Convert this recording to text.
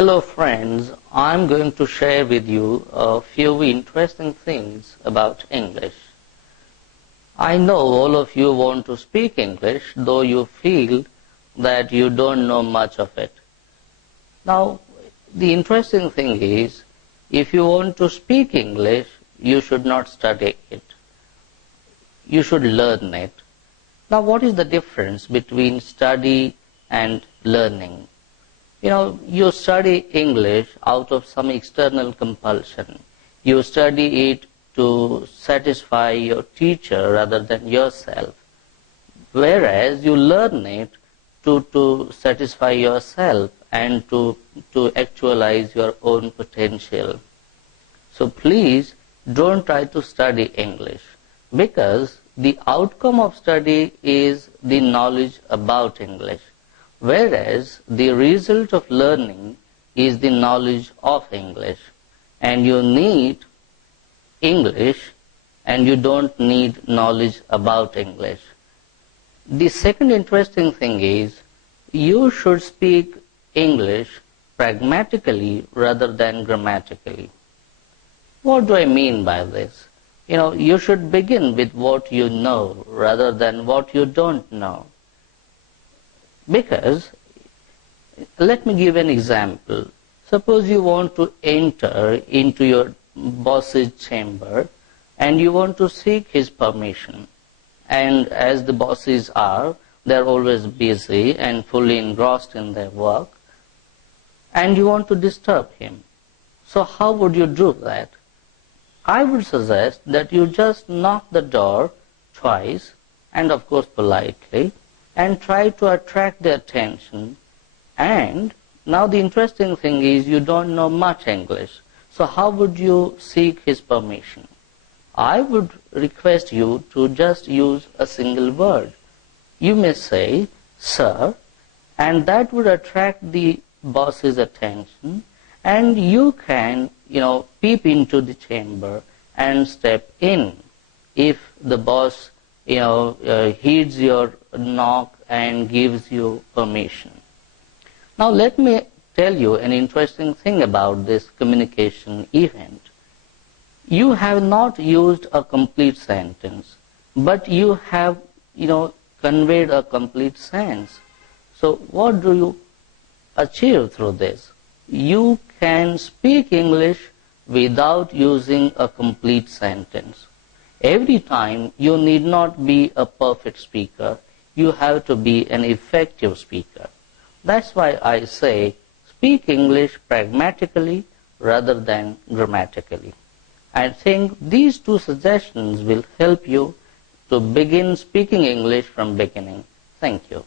Hello friends, I'm going to share with you a few interesting things about English. I know all of you want to speak English, though you feel that you don't know much of it. Now, the interesting thing is, if you want to speak English, you should not study it. You should learn it. Now, what is the difference between study and learning? You study English out of some external compulsion. You study it to satisfy your teacher rather than yourself. Whereas you learn it to satisfy yourself and to actualize your own potential. So please don't try to study English, because the outcome of study is the knowledge about English, whereas the result of learning is the knowledge of English. And you need English and you don't need knowledge about English. The second interesting thing is, you should speak English pragmatically rather than grammatically. What do I mean by this? You should begin with what you know rather than what you don't know. Because, let me give an example. Suppose you want to enter into your boss's chamber and you want to seek his permission. And as the bosses are, they're always busy and fully engrossed in their work, and you want to disturb him. So how would you do that? I would suggest that you just knock the door twice, and of course politely, and try to attract their attention. And now the interesting thing is, you don't know much English. So how would you seek his permission? I would request you to just use a single word. You may say, "Sir," and that would attract the boss's attention, and you can, peep into the chamber and step in if the boss, heeds your knock and gives you permission. Now let me tell you an interesting thing about this communication event. You have not used a complete sentence, but you have, conveyed a complete sense. So what do you achieve through this? You can speak English without using a complete sentence. Every time you need not be a perfect speaker, you have to be an effective speaker. That's why I say, speak English pragmatically rather than grammatically. I think these two suggestions will help you to begin speaking English from beginning. Thank you.